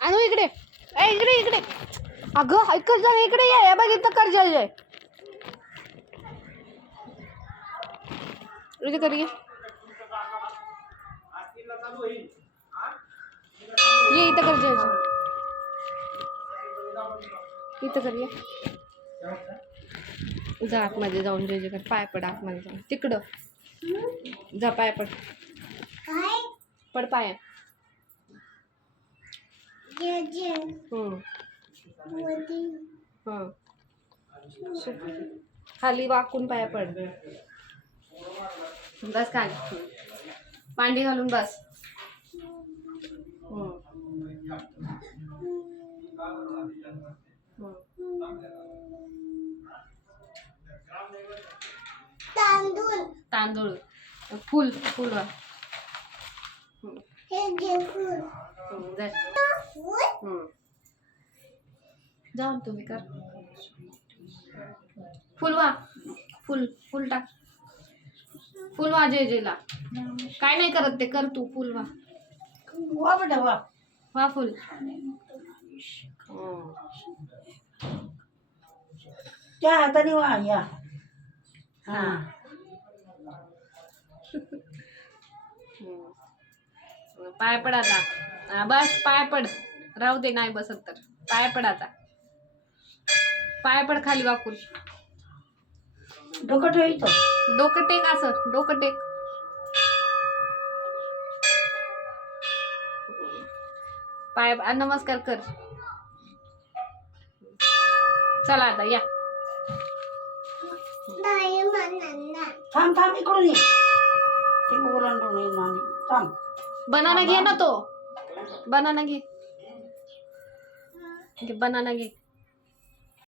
आणू इकडे. ए इकडे इकडे. अगं ऐकत जा इकडे ये. बघ इथं कर जय इकडे कर ये. इथं कर जय जय इथं कर ये. जा आतमध्ये जाऊन जय जय कर पाय पड आतमध्ये जाऊन. तिकडं. जा पाय पड. पड पाय. जे जे. खाली वाकून पाया पड बस खाली पांडी घालून बस. तांदूळ तांदूळ फुल फुल. हं. फूल. जाऊन तुम्ही कर फुल वा फुल फुल टाक. फुल वा जय जयला. काय नाही करत ते कर तू फुल वा बेटा वा. वा फुल. त्या हाताने वा या. हा. पाय पड बस पाय पड. राहू दे नाही बसत तर. पाय पड आता. पाय पड खाली वाकून. डोकं ठेव इथं. डोकं टेक असं डोकं टेक. पाय आ, नमस्कार कर. चला आता या. थांब थांब इकडून ये. ते थांब. बनाना घे ना तो. बनाना घे बनाना घे